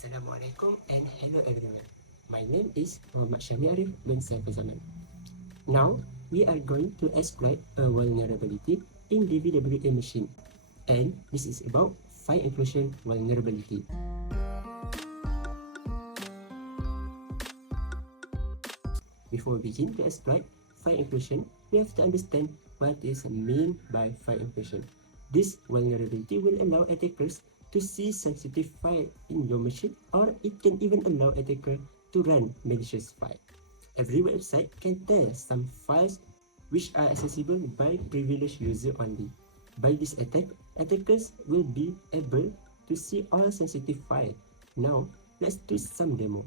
Assalamualaikum and hello everyone. My name is MOHAMMAD ARIF bin SAIFUZAMAN. Now we are going to exploit a vulnerability in DVWA machine, and this is about file inclusion vulnerability. Before we begin to exploit file inclusion, we have to understand what is meant by file inclusion. This vulnerability will allow attackers to see sensitive file in your machine, or it can even allow attacker to run malicious file. Every website contains some files which are accessible by privileged user only. By this attack, attackers will be able to see all sensitive file. Now, let's do some demo.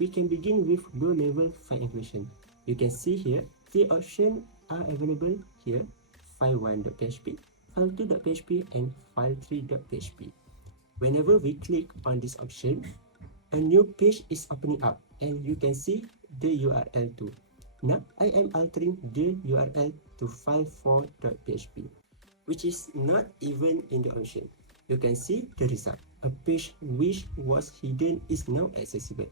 We can begin with low-level file inclusion. You can see here, three options are available here: file1.php, file2.php, and file3.php. Whenever we click on this option, a new page is opening up and you can see the URL too. Now I am altering the URL to file4.php, which is not even in the option. You can see the result. A page which was hidden is now accessible.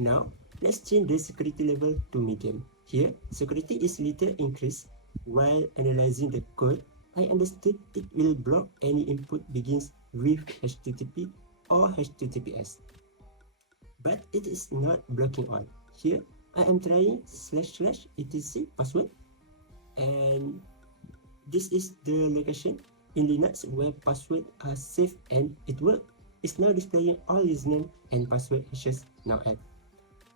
Now let's change the security level to medium. Here, security is little increased. While analyzing the code, I understood it will block any input begins with HTTP or HTTPS. But it is not blocking all. Here, I am trying //etc password, and this is the location in Linux where passwords are safe and it works. It's now displaying all username and password hashes now add.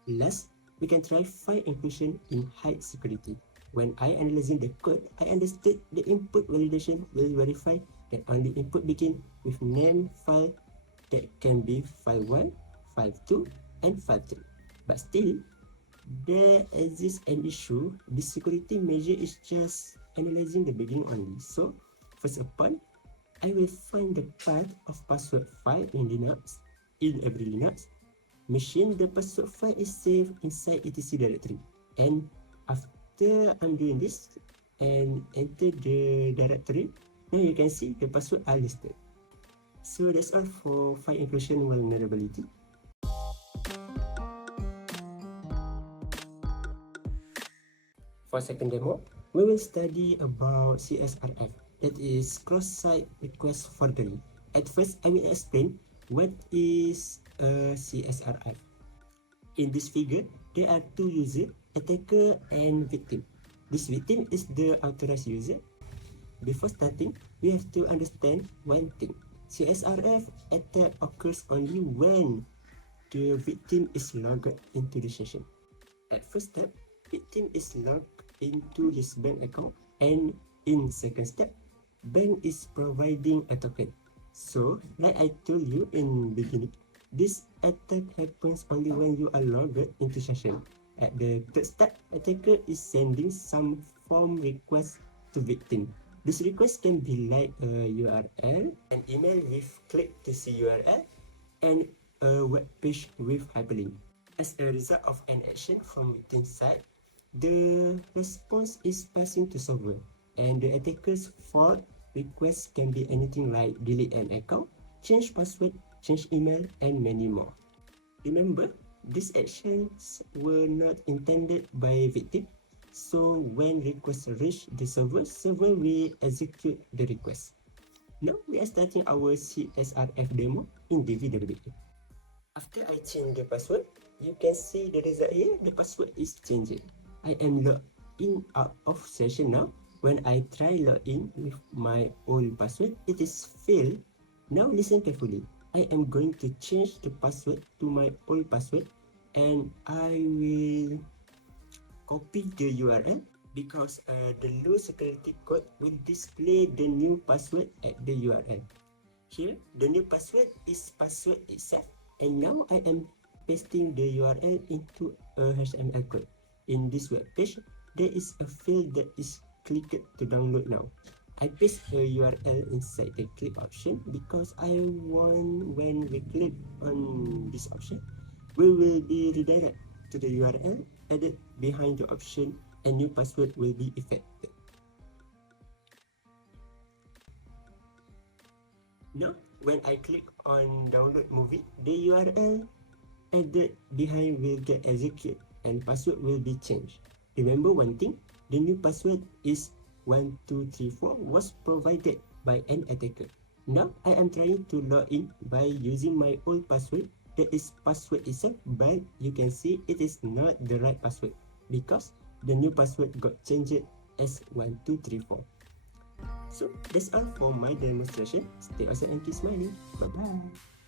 Last, we can try file inclusion in high security. When I analyzing the code, I understood the input validation will verify that only input begin with name file that can be file1, file2, and file3. But still, there exists an issue. The security measure is just analyzing the beginning only. So, first of all, I will find the path of password file in Linux. In every Linux machine, the password file is saved inside etc directory. And after I'm doing this and enter the directory, now you can see the password are listed. So that's all for file inclusion vulnerability. For second demo, we will study about CSRF, that is cross-site request forgery. At first, I will explain what is a CSRF. In this figure, there are two users, attacker and victim. This victim is the authorized user. Before starting, we have to understand one thing. CSRF attack occurs only when the victim is logged into the session. At first step, victim is logged into his bank account, and in second step, bank is providing a token. So, like I told you in beginning, this attack happens only when you are logged into session. At the third step, attacker is sending some form request to victim. This request can be like a URL, an email with click to see URL, and a web page with hyperlink. As a result of an action from victim side, the response is passing to server, and the attacker's fault request can be anything like delete an account, change password, change email, and many more. Remember, these actions were not intended by victim, so when request reach the server will execute the request. Now we are starting our CSRF demo in DVWA. After I change the password, you can see the result here. The password is changed. I am logged in out of session now. When I try login with my old password, it is failed. Now listen carefully. I am going to change the password to my old password, and I will copy the URL because the low security code will display the new password at the URL. Here, the new password is password itself, and now I am pasting the URL into a HTML code. In this web page, there is a field that is clicked to download now. I paste a URL inside the click option because I want when we click on this option, we will be redirected to the URL added behind the option, and new password will be effected. Now, when I click on download movie, the URL added behind will get executed and password will be changed. Remember one thing, the new password is 1234 was provided by an attacker. Now I am trying to log in by using my old password, that is password itself, but you can see it is not the right password because the new password got changed as 1234. So that's all for my demonstration. Stay awesome and keep smiling. Bye bye.